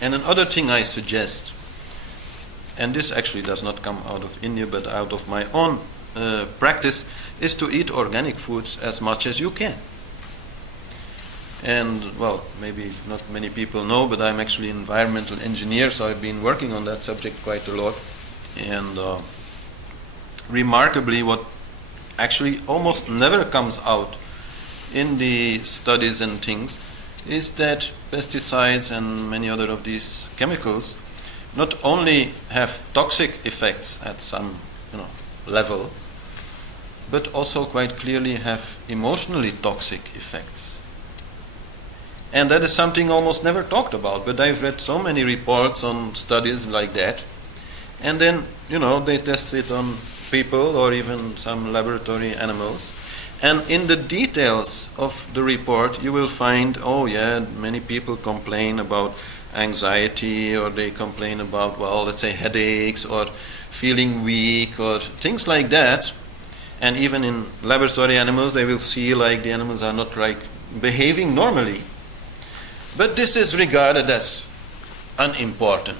And another thing I suggest, and this actually does not come out of India but out of my own practice, is to eat organic foods as much as you can. And well, maybe not many people know, but I'm actually an environmental engineer, so I've been working on that subject quite a lot. And remarkably, what actually almost never comes out in the studies and things is that pesticides and many other of these chemicals not only have toxic effects at some level, but also quite clearly have emotionally toxic effects. And that is something almost never talked about, but I've read so many reports on studies like that. And then, they test it on people or even some laboratory animals. And in the details of the report, you will find, many people complain about anxiety, or they complain about, let's say headaches, or feeling weak, or things like that. And even in laboratory animals, they will see like the animals are not behaving normally. But this is regarded as unimportant.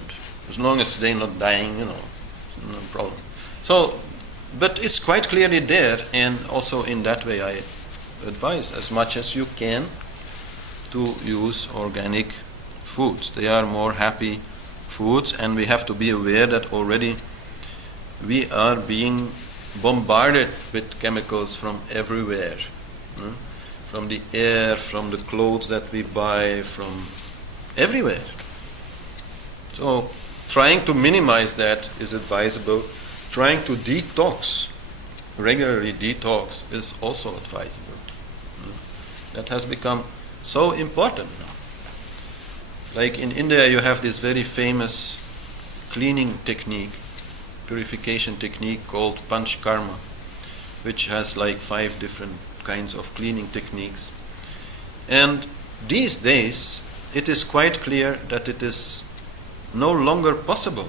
As long as they're not dying, no problem. So, but it's quite clearly there, and also in that way I advise as much as you can to use organic foods. They are more happy foods, and we have to be aware that already we are being bombarded with chemicals from everywhere. From the air, from the clothes that we buy, from everywhere. So trying to minimize that is advisable. Trying to regularly detox is also advisable. That has become so important now. Like in India, you have this very famous cleaning technique, purification technique called panchkarma, which has like 5 different kinds of cleaning techniques. And these days it is quite clear that it is no longer possible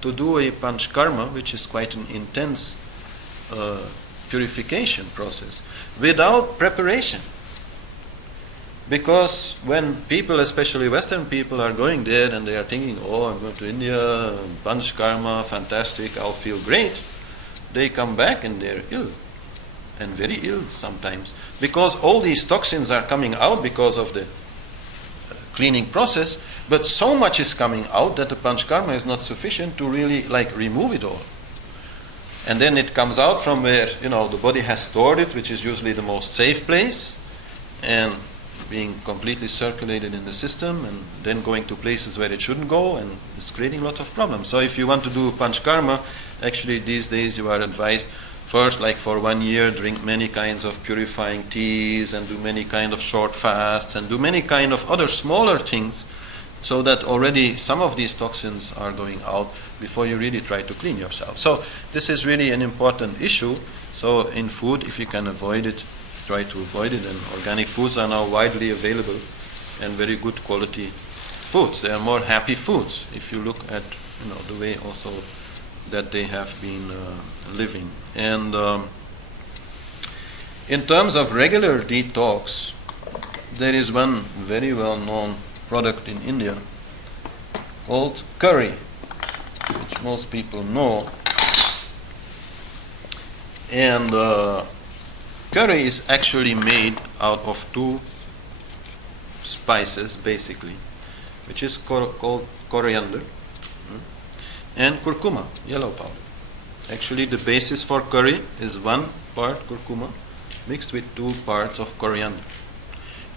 to do a panchkarma, which is quite an intense purification process, without preparation. Because when people, especially Western people, are going there and they are thinking, I'm going to India, panchkarma, fantastic, I'll feel great, they come back and they're ill. And very ill sometimes, because all these toxins are coming out because of the cleaning process, but so much is coming out that the panchkarma is not sufficient to really remove it all. And then it comes out from where the body has stored it, which is usually the most safe place, and being completely circulated in the system, and then going to places where it shouldn't go, and it's creating lots of problems. So if you want to do panchkarma, actually these days you are advised first, for 1 year, drink many kinds of purifying teas, and do many kind of short fasts, and do many kind of other smaller things, so that already some of these toxins are going out before you really try to clean yourself. So this is really an important issue. So in food, if you can avoid it, try to avoid it. And organic foods are now widely available, and very good quality foods. They are more happy foods if you look at the way also that they have been living. And in terms of regular detox, there is one very well-known product in India called curry, which most people know. And curry is actually made out of 2 spices, basically, which is called coriander and curcuma, yellow powder. Actually, the basis for curry is 1 part curcuma mixed with 2 parts of coriander.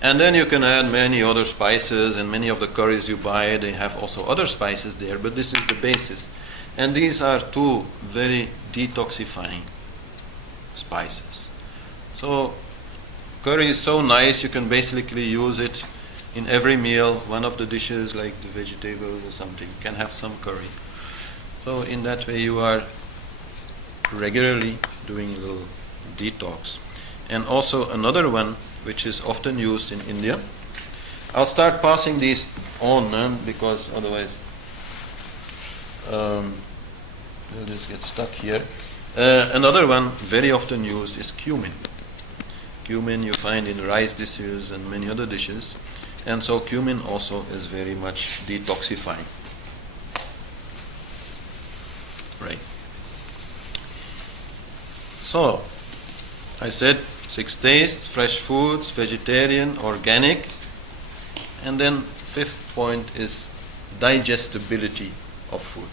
And then you can add many other spices, and many of the curries you buy, they have also other spices there, but this is the basis. And these are 2 very detoxifying spices. So curry is so nice, you can basically use it in every meal. One of the dishes, like the vegetables or something, can have some curry. So in that way you are regularly doing a little detox. And also another one which is often used in India. I'll start passing these on because otherwise they'll just get stuck here. Another one very often used is cumin. Cumin you find in rice dishes and many other dishes. And so cumin also is very much detoxifying. Right. So, I said 6 tastes, fresh foods, vegetarian, organic. And then 5th point is digestibility of food.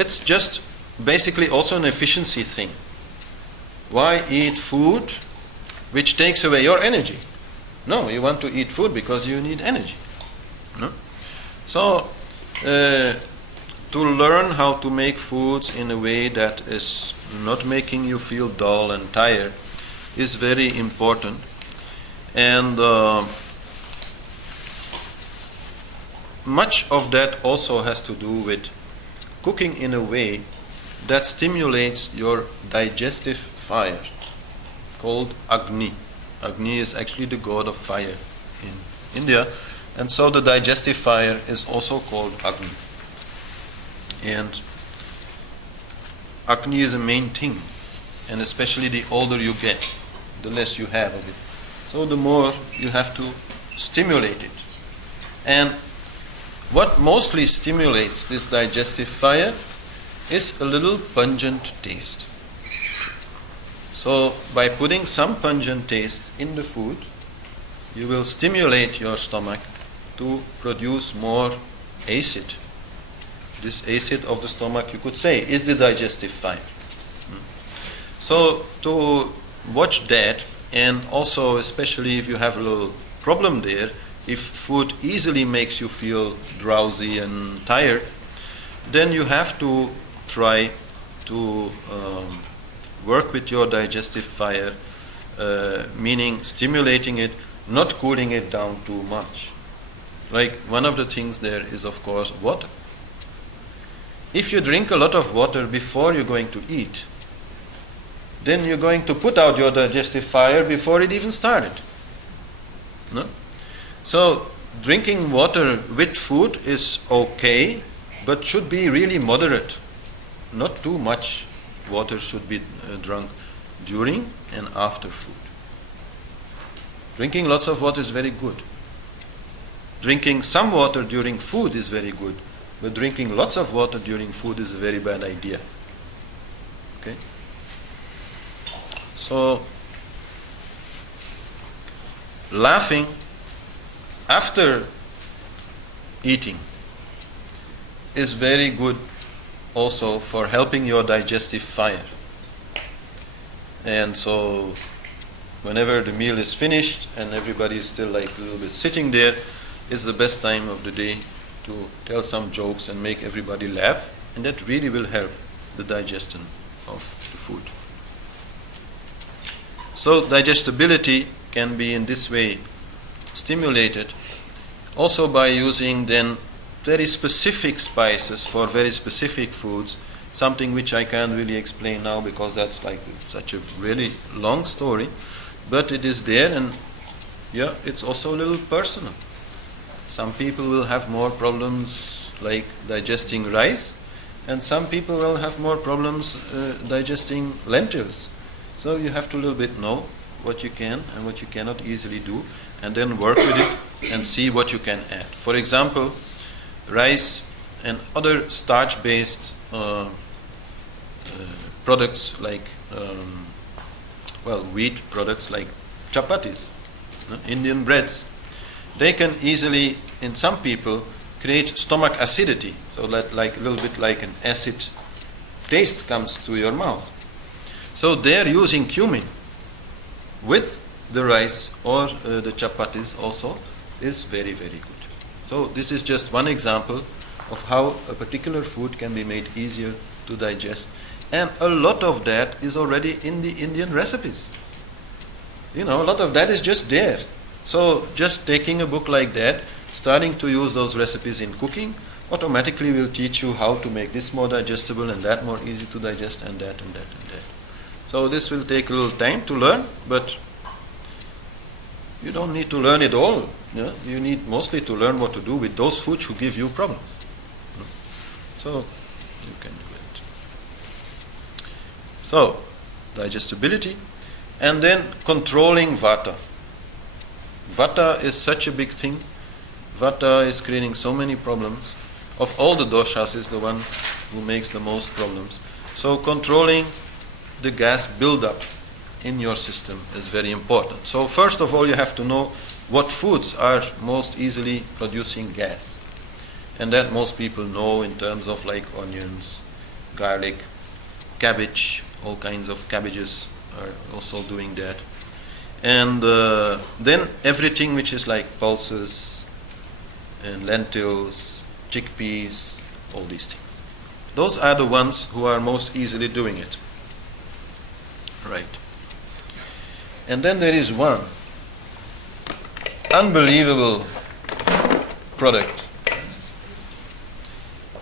It's just basically also an efficiency thing. Why eat food which takes away your energy? No, you want to eat food because you need energy. No? So, to learn how to make foods in a way that is not making you feel dull and tired is very important. And much of that also has to do with cooking in a way that stimulates your digestive fire, called Agni. Agni is actually the god of fire in India, and so the digestive fire is also called Agni. And Agni is a main thing, and especially the older you get, the less you have of it. So the more you have to stimulate it. And what mostly stimulates this digestive fire is a little pungent taste. So by putting some pungent taste in the food, you will stimulate your stomach to produce more acid. This acid of the stomach, you could say, is the digestive fire. So to watch that, and also especially if you have a little problem there, if food easily makes you feel drowsy and tired, then you have to try to work with your digestive fire, meaning stimulating it, not cooling it down too much. Like one of the things there is, of course, water. If you drink a lot of water before you're going to eat, then you're going to put out your digestive fire before it even started. No? So drinking water with food is okay, but should be really moderate. Not too much water should be drunk during and after food. Drinking lots of water is very good. Drinking some water during food is very good, but drinking lots of water during food is a very bad idea. Okay? So, laughing after eating is very good also for helping your digestive fire. And so whenever the meal is finished and everybody is still like a little bit sitting there, is the best time of the day to tell some jokes and make everybody laugh, and that really will help the digestion of the food. So digestibility can be in this way stimulated also by using then very specific spices for very specific foods, something which I can't really explain now because that's like such a really long story, but it is there, and yeah, it's also a little personal. Some people will have more problems like digesting rice, and some people will have more problems digesting lentils. So you have to a little bit know what you can and what you cannot easily do, and then work with it and see what you can add. For example, rice and other starch-based products like wheat products like chapatis, Indian breads, they can easily, in some people, create stomach acidity, so that like a little bit like an acid taste comes to your mouth. So they're using cumin with the rice or the chapatis also is very, very good. So this is just one example of how a particular food can be made easier to digest. And a lot of that is already in the Indian recipes. You know, a lot of that is just there. So just taking a book like that, starting to use those recipes in cooking, automatically will teach you how to make this more digestible and that more easy to digest, and that and that and that. So this will take a little time to learn, but you don't need to learn it all. Yeah? You need mostly to learn what to do with those foods who give you problems. So you can do it. So digestibility, and then controlling vata. Vata is such a big thing. Vata is creating so many problems. Of all the doshas, is the one who makes the most problems. So controlling the gas buildup in your system is very important. So first of all, you have to know what foods are most easily producing gas. And that most people know in terms of like onions, garlic, cabbage, all kinds of cabbages are also doing that. And then everything which is like pulses and lentils, chickpeas, all these things. Those are the ones who are most easily doing it. Right. And then there is one unbelievable product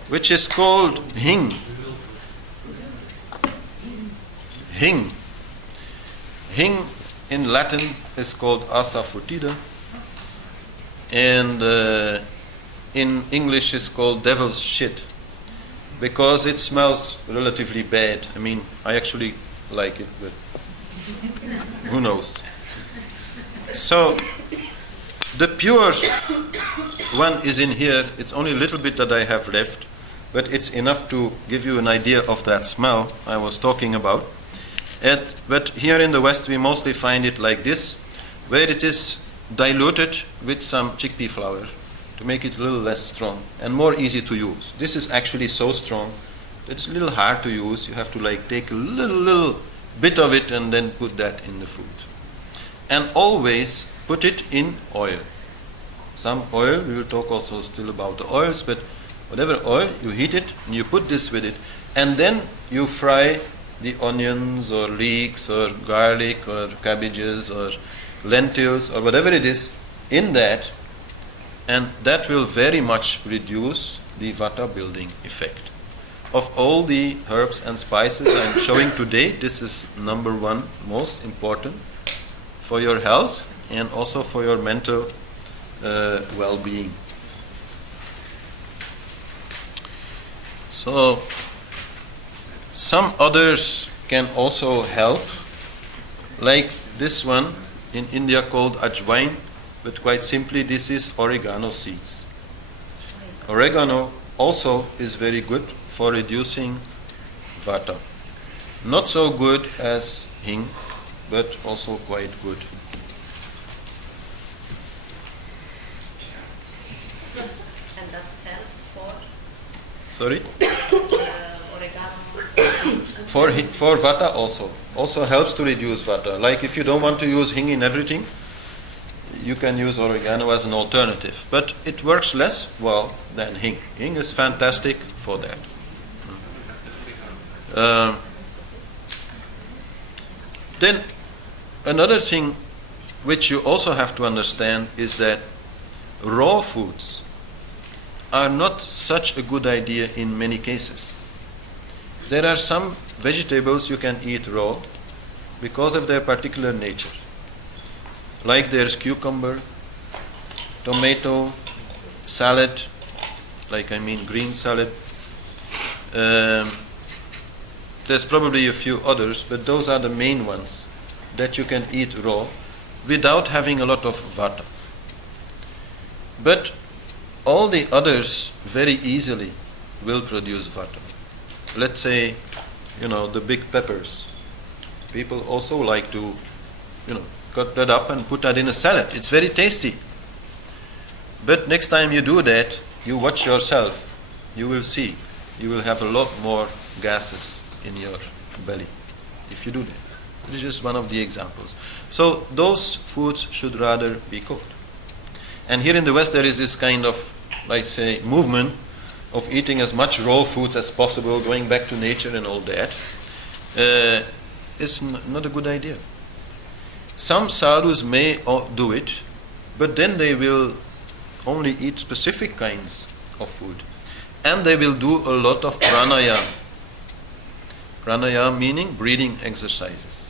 which is called hing. Hing. Hing in Latin is called asafoetida, and in English is called devil's shit, because it smells relatively bad. I mean, I actually like it, but who knows? So the pure one is in here. It's only a little bit that I have left, but it's enough to give you an idea of that smell I was talking about. But here in the West we mostly find it like this, where it is diluted with some chickpea flour to make it a little less strong and more easy to use. This is actually so strong that it's a little hard to use. You have to like take a little bit of it and then put that in the food. And always put it in oil. Some oil, we will talk also still about the oils, but whatever oil, you heat it and you put this with it, and then you fry the onions or leeks or garlic or cabbages or lentils or whatever it is in that, and that will very much reduce the vata building effect. Of all the herbs and spices I'm showing today, this is number one most important for your health and also for your mental well-being. So some others can also help, like this one in India called ajwain, but quite simply this is oregano seeds. Oregano also is very good for reducing vata. Not so good as hing, but also quite good. And that helps for? Sorry? Oregano. For vata also helps to reduce vata. Like if you don't want to use hing in everything, you can use oregano as an alternative, but it works less well than hing. Hing is fantastic for that. Then another thing which you also have to understand is that raw foods are not such a good idea in many cases. There are some vegetables you can eat raw because of their particular nature. Like there's cucumber, tomato, salad, green salad. There's probably a few others, but those are the main ones that you can eat raw without having a lot of vata. But all the others very easily will produce vata. Let's say, the big peppers. People also like to, cut that up and put that in a salad. It's very tasty. But next time you do that, you watch yourself. You will see. You will have a lot more gases in your belly if you do that. This is just one of the examples. So those foods should rather be cooked. And here in the West there is this kind of, movement of eating as much raw foods as possible, going back to nature and all that. It's not a good idea. Some sadhus may do it, but then they will only eat specific kinds of food. And they will do a lot of pranayama. Pranayama meaning breathing exercises.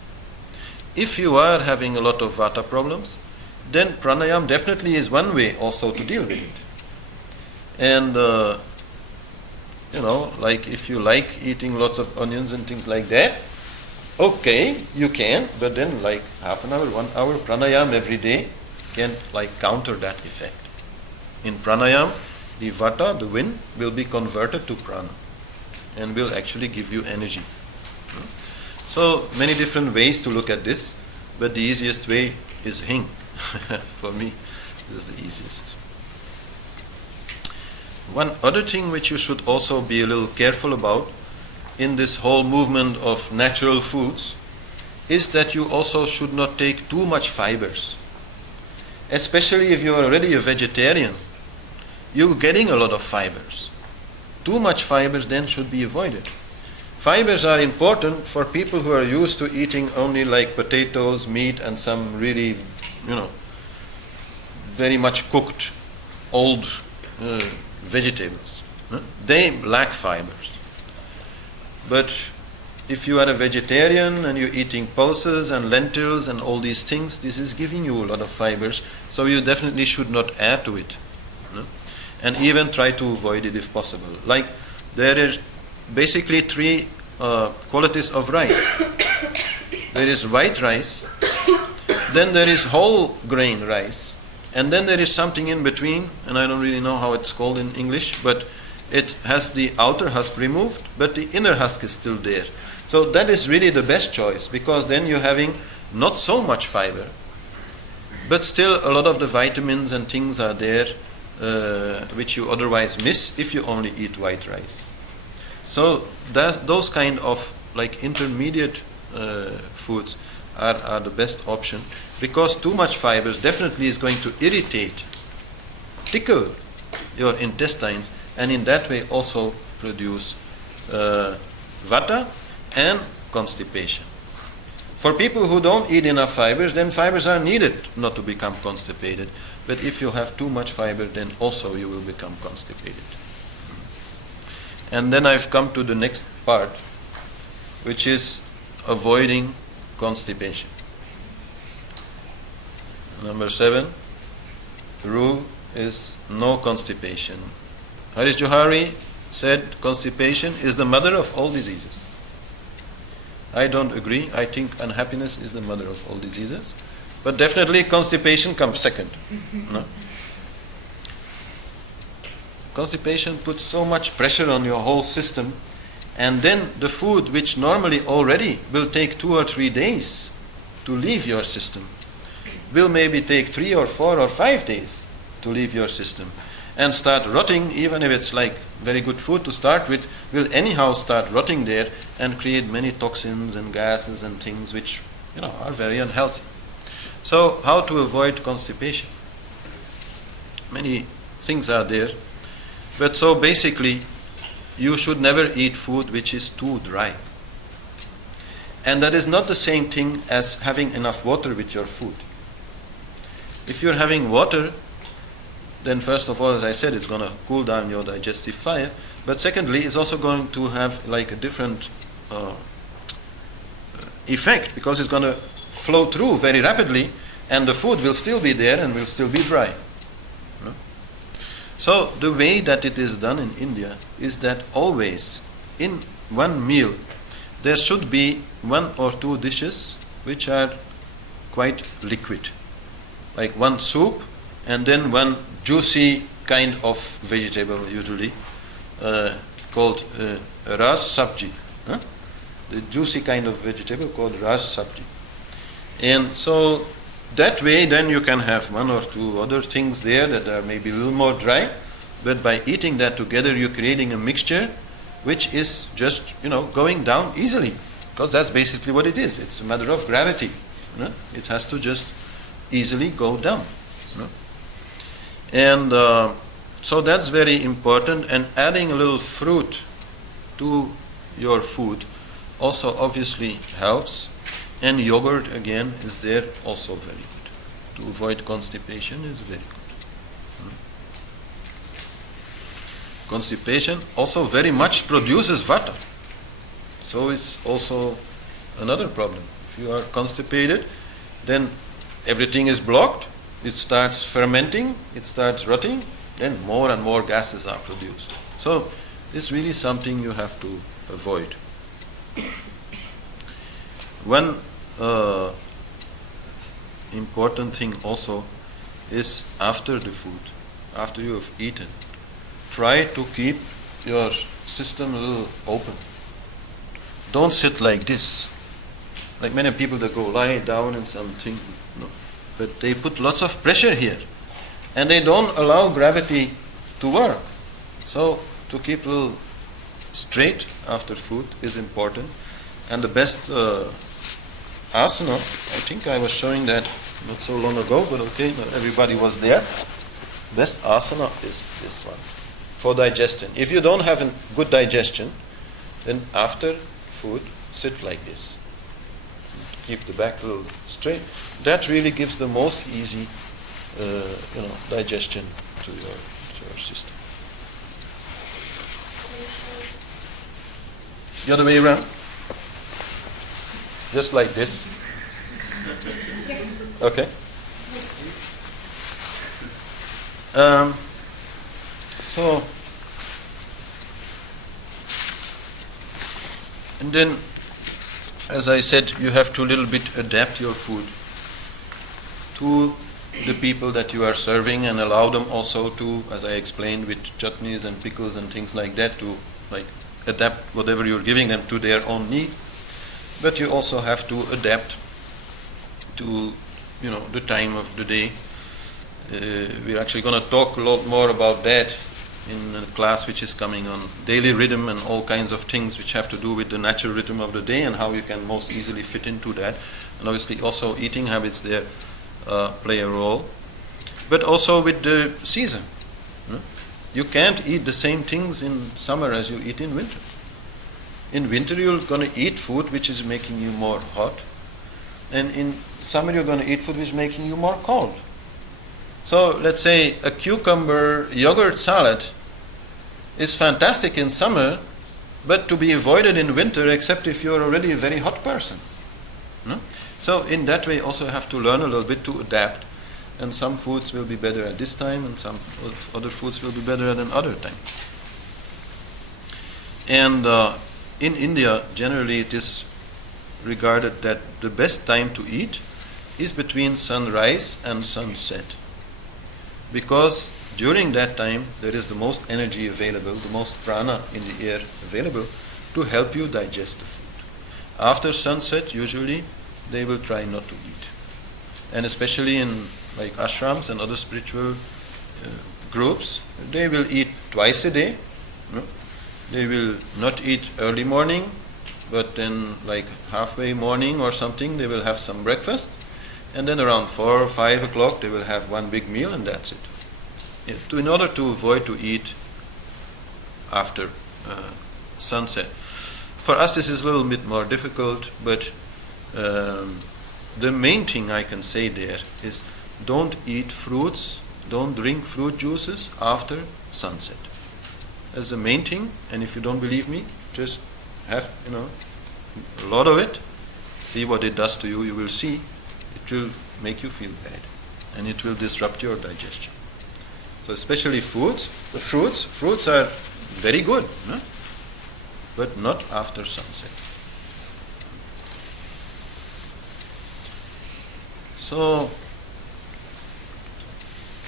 If you are having a lot of vata problems, then pranayama definitely is one way also to deal with it. And, if you like eating lots of onions and things like that, okay, you can, but then half an hour, 1 hour pranayama every day can like counter that effect. In pranayam, the vata, the wind, will be converted to prana and will actually give you energy. So many different ways to look at this, but the easiest way is hing. For me, this is the easiest. One other thing which you should also be a little careful about in this whole movement of natural foods is that you also should not take too much fibers. Especially if you are already a vegetarian, you're getting a lot of fibers. Too much fibers then should be avoided. Fibers are important for people who are used to eating only like potatoes, meat, and some really, very much cooked old vegetables. They lack fibers. But if you are a vegetarian and you're eating pulses and lentils and all these things, this is giving you a lot of fibers, so you definitely should not add to it. And even try to avoid it if possible. Like there are basically three qualities of rice. There is white rice, then there is whole grain rice, and then there is something in between, and I don't really know how it's called in English, but it has the outer husk removed, but the inner husk is still there. So that is really the best choice, because then you're having not so much fiber, but still a lot of the vitamins and things are there which you otherwise miss if you only eat white rice. So those kind of like intermediate foods are the best option, because too much fibers definitely is going to irritate, tickle your intestines, and in that way also produce vata and constipation. For people who don't eat enough fibers, then fibers are needed not to become constipated. But if you have too much fiber, then also you will become constipated. And then I've come to the next part, which is avoiding constipation. Number 7, the rule is no constipation. Harish Johari said constipation is the mother of all diseases. I don't agree. I think unhappiness is the mother of all diseases. But definitely constipation comes second. No? Constipation puts so much pressure on your whole system, and then the food which normally already will take 2 or 3 days to leave your system will maybe take 3 or 4 or 5 days to leave your system and start rotting. Even if it's like very good food to start with, will anyhow start rotting there and create many toxins and gases and things which are very unhealthy. So how to avoid constipation? Many things are there, but so basically you should never eat food which is too dry. And that is not the same thing as having enough water with your food. If you're having water, then first of all, as I said, it's going to cool down your digestive fire, but secondly, it's also going to have like a different effect, because it's going to flow through very rapidly, and the food will still be there and will still be dry. No? So the way that it is done in India is that always in one meal there should be 1 or 2 dishes which are quite liquid, like one soup and then one juicy kind of vegetable, usually called ras sabji. The juicy kind of vegetable called ras sabji. And so that way then you can have 1 or 2 other things there that are maybe a little more dry, but by eating that together you're creating a mixture which is just going down easily, because that's basically what it is. It's a matter of gravity. It has to just easily go down. And so that's very important. And adding a little fruit to your food also obviously helps. And yogurt again is there also very good. To avoid constipation is very good. Constipation also very much produces vata. So it's also another problem. If you are constipated, then everything is blocked, it starts fermenting, it starts rotting, then more and more gases are produced. So it's really something you have to avoid. One important thing also is after the food, after you have eaten. Try to keep your system a little open. Don't sit like this. Like many people that go lie down and something. No. But they put lots of pressure here. And they don't allow gravity to work. So to keep a little straight after food is important. And the best asana, I think I was showing that not so long ago, but okay, not everybody was there. Best asana is this one for digestion. If you don't have a good digestion, then after food, sit like this. Keep the back a little straight. That really gives the most easy, digestion to your system. The other way around. Just like this. Okay. So, and then, as I said, you have to a little bit adapt your food to the people that you are serving and allow them also to, as I explained, with chutneys and pickles and things like that, to like adapt whatever you're giving them to their own need. But you also have to adapt to, the time of the day. We're actually going to talk a lot more about that in a class which is coming on daily rhythm and all kinds of things which have to do with the natural rhythm of the day and how you can most easily fit into that. And obviously also eating habits there play a role. But also with the season. You can't eat the same things in summer as you eat in winter. In winter you're going to eat food which is making you more hot. And in summer you're going to eat food which is making you more cold. So let's say a cucumber yogurt salad is fantastic in summer, but to be avoided in winter except if you're already a very hot person. So in that way also you have to learn a little bit to adapt. And some foods will be better at this time and some other foods will be better at another time. And in India, generally it is regarded that the best time to eat is between sunrise and sunset. Because during that time there is the most energy available, the most prana in the air available to help you digest the food. After sunset, usually they will try not to eat. And especially in like ashrams and other spiritual groups, they will eat twice a day. They will not eat early morning, but then like halfway morning or something, they will have some breakfast. And then around 4 or 5 o'clock, they will have one big meal and that's it. In order to avoid to eat after sunset. For us this is a little bit more difficult, but the main thing I can say there is don't eat fruits, don't drink fruit juices after sunset. That's the main thing, and if you don't believe me, just have a lot of it, see what it does to you. You will see it will make you feel bad and it will disrupt your digestion. So especially fruits are very good, but not after sunset. So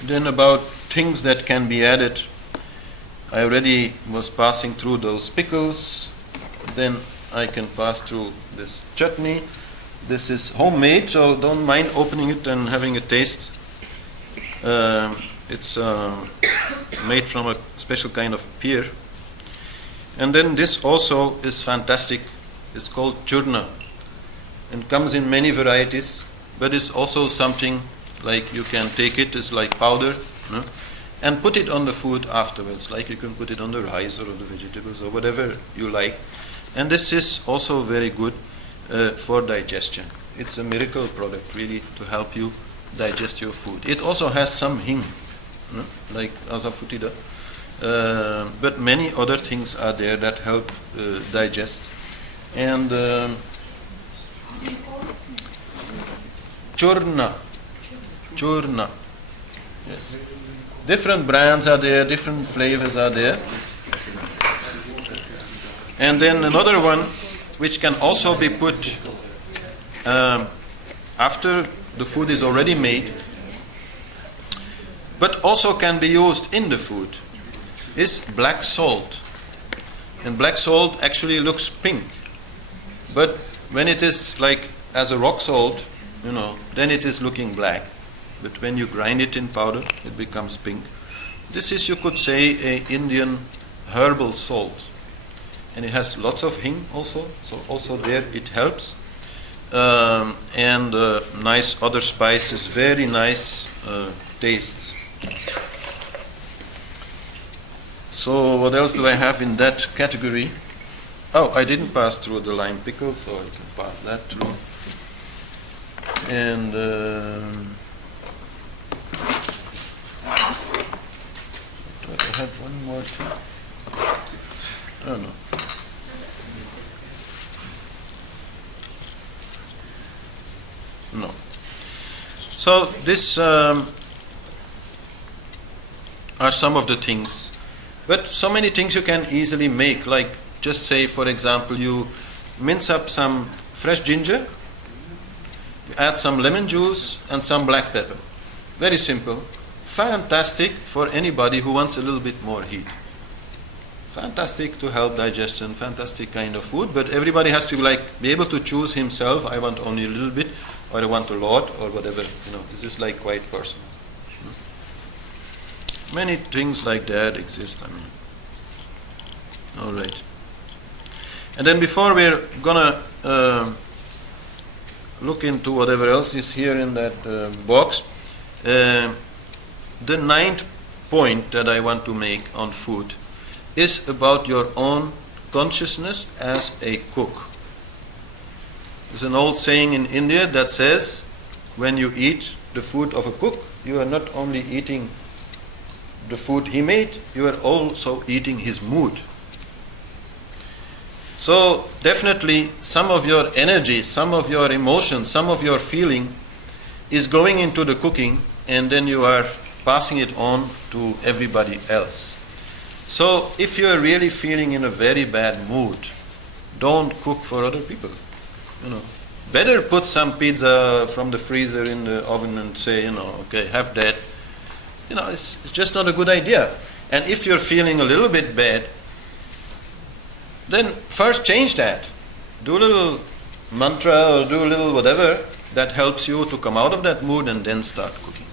then about things that can be added, I already was passing through those pickles. Then I can pass through this chutney. This is homemade, so don't mind opening it and having a taste. It's made from a special kind of pear. And then this also is fantastic. It's called churna and comes in many varieties, but it's also something like you can take it, it's like powder, and put it on the food afterwards, like you can put it on the rice or on the vegetables or whatever you like. And this is also very good for digestion. It's a miracle product really to help you digest your food. It also has some hing, like asafoetida, but many other things are there that help digest. And churna, yes. Different brands are there, different flavors are there. And then another one which can also be put after the food is already made, but also can be used in the food, is black salt. And black salt actually looks pink, but when it is like as a rock salt, then it is looking black. But when you grind it in powder, it becomes pink. This is, you could say, a Indian herbal salt, and it has lots of hing also. So also there it helps, and nice other spices, very nice taste. So what else do I have in that category? Oh, I didn't pass through the lime pickle, so I can pass that through. And I have one more thing. Oh no. No. So this are some of the things. But so many things you can easily make, like just say, for example, you mince up some fresh ginger, you add some lemon juice and some black pepper. Very simple. Fantastic for anybody who wants a little bit more heat. Fantastic to help digestion, fantastic kind of food, but everybody has to be able to choose himself. I want only a little bit, or I want a lot, or whatever. This is quite personal. Many things like that exist, All right. And then before we're gonna look into whatever else is here in that box, the 9th point that I want to make on food is about your own consciousness as a cook. There's an old saying in India that says, when you eat the food of a cook, you are not only eating the food he made, you are also eating his mood. So definitely some of your energy, some of your emotion, some of your feeling is going into the cooking, and then you are passing it on to everybody else. So if you are really feeling in a very bad mood, don't cook for other people. Better put some pizza from the freezer in the oven and say, okay, have that. It's just not a good idea. And if you're feeling a little bit bad, then first change that. Do a little mantra or do a little whatever that helps you to come out of that mood, and then start cooking.